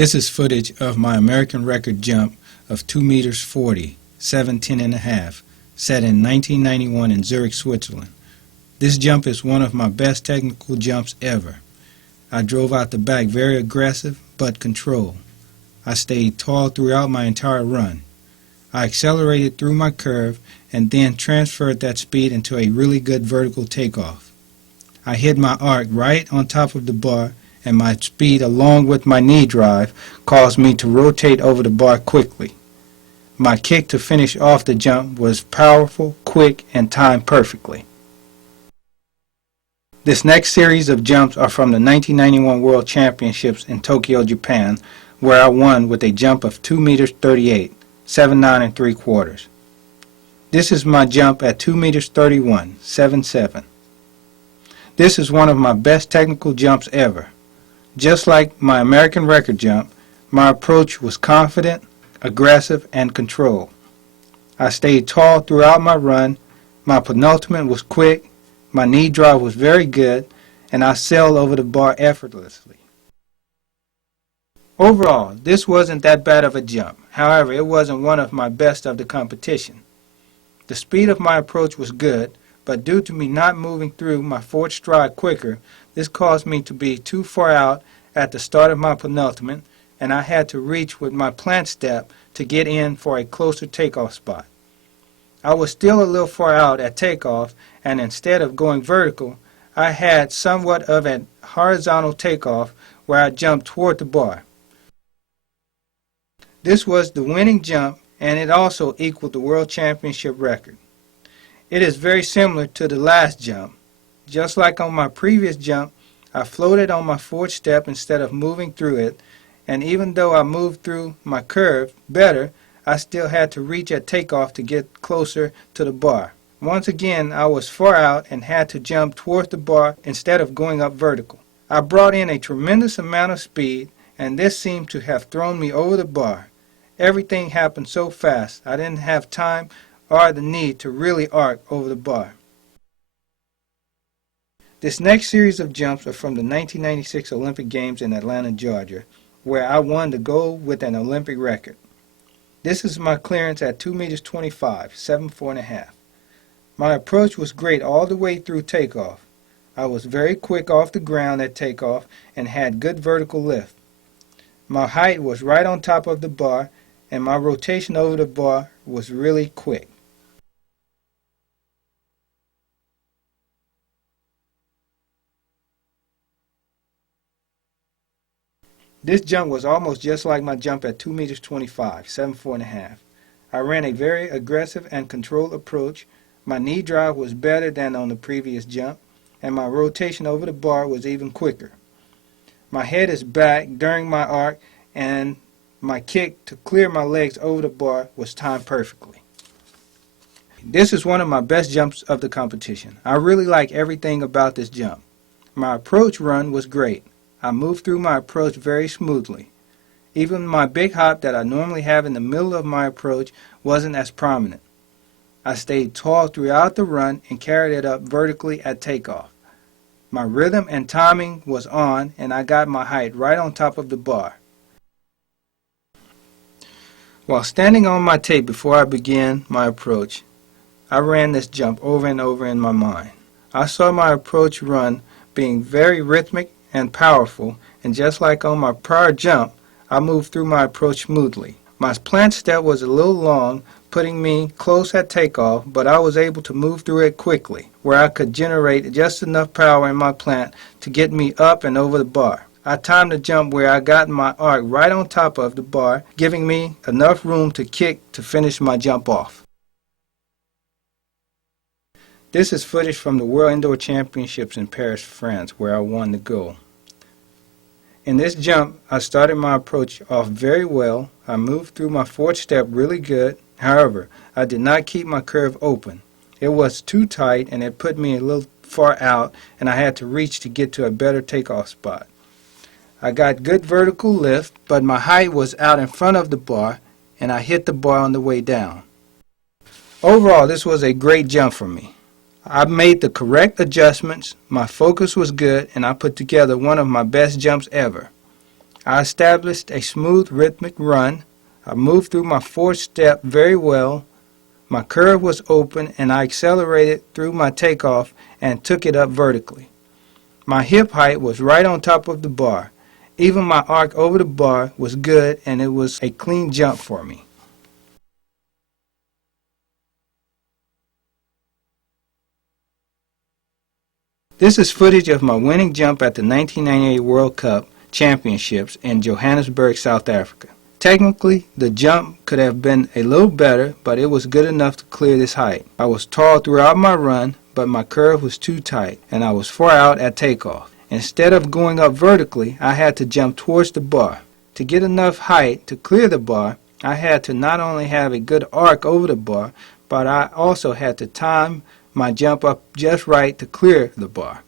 This is footage of my American record jump of 2 meters 40, 7:10 and a half, set in 1991 in Zurich, Switzerland. This jump is one of my best technical jumps ever. I drove out the back very aggressive but controlled. I stayed tall throughout my entire run. I accelerated through my curve and then transferred that speed into a really good vertical takeoff. I hit my arc right on top of the bar, and my speed along with my knee drive caused me to rotate over the bar quickly. My kick to finish off the jump was powerful, quick, and timed perfectly. This next series of jumps are from the 1991 World Championships in Tokyo, Japan, where I won with a jump of 2 meters 38, 7.9 3/4. This is my jump at 2 meters 31, 7.7. This is one of my best technical jumps ever. Just like my American record jump, my approach was confident, aggressive, and controlled. I stayed tall throughout my run, my penultimate was quick, my knee drive was very good, and I sailed over the bar effortlessly. Overall, this wasn't that bad of a jump. However, it wasn't one of my best of the competition. The speed of my approach was good, but due to me not moving through my fourth stride quicker, this caused me to be too far out at the start of my penultimate, and I had to reach with my plant step to get in for a closer takeoff spot. I was still a little far out at takeoff, and instead of going vertical, I had somewhat of a horizontal takeoff where I jumped toward the bar. This was the winning jump, and it also equaled the World Championship record. It is very similar to the last jump. Just like on my previous jump, I floated on my fourth step instead of moving through it, and even though I moved through my curve better, I still had to reach at takeoff to get closer to the bar. Once again, I was far out and had to jump towards the bar instead of going up vertical. I brought in a tremendous amount of speed, and this seemed to have thrown me over the bar. Everything happened so fast, I didn't have time or the need to really arc over the bar. This next series of jumps are from the 1996 Olympic Games in Atlanta, Georgia, where I won the gold with an Olympic record. This is my clearance at 2 meters 25, 7.4 and a half. My approach was great all the way through takeoff. I was very quick off the ground at takeoff and had good vertical lift. My height was right on top of the bar, and my rotation over the bar was really quick. This jump was almost just like my jump at 2 meters 25, 7.4 and a half. I ran a very aggressive and controlled approach. My knee drive was better than on the previous jump, and my rotation over the bar was even quicker. My head is back during my arc, and my kick to clear my legs over the bar was timed perfectly. This is one of my best jumps of the competition. I really like everything about this jump. My approach run was great. I moved through my approach very smoothly. Even my big hop that I normally have in the middle of my approach wasn't as prominent. I stayed tall throughout the run and carried it up vertically at takeoff. My rhythm and timing was on, and I got my height right on top of the bar. While standing on my tape before I began my approach, I ran this jump over and over in my mind. I saw my approach run being very rhythmic and powerful, and just like on my prior jump, I moved through my approach smoothly. My plant step was a little long, putting me close at takeoff, but I was able to move through it quickly, where I could generate just enough power in my plant to get me up and over the bar. I timed the jump where I got my arc right on top of the bar, giving me enough room to kick to finish my jump off. This is footage from the World Indoor Championships in Paris, France, where I won the gold. In this jump, I started my approach off very well. I moved through my fourth step really good. However, I did not keep my curve open. It was too tight, and it put me a little far out, and I had to reach to get to a better takeoff spot. I got good vertical lift, but my height was out in front of the bar, and I hit the bar on the way down. Overall, this was a great jump for me. I made the correct adjustments, my focus was good, and I put together one of my best jumps ever. I established a smooth rhythmic run. I moved through my fourth step very well. My curve was open and I accelerated through my takeoff and took it up vertically. My hip height was right on top of the bar. Even my arc over the bar was good and it was a clean jump for me. This is footage of my winning jump at the 1998 World Cup Championships in Johannesburg, South Africa. Technically, the jump could have been a little better, but it was good enough to clear this height. I was tall throughout my run, but my curve was too tight, and I was far out at takeoff. Instead of going up vertically, I had to jump towards the bar. To get enough height to clear the bar, I had to not only have a good arc over the bar, but I also had to time my jump up just right to clear the bar.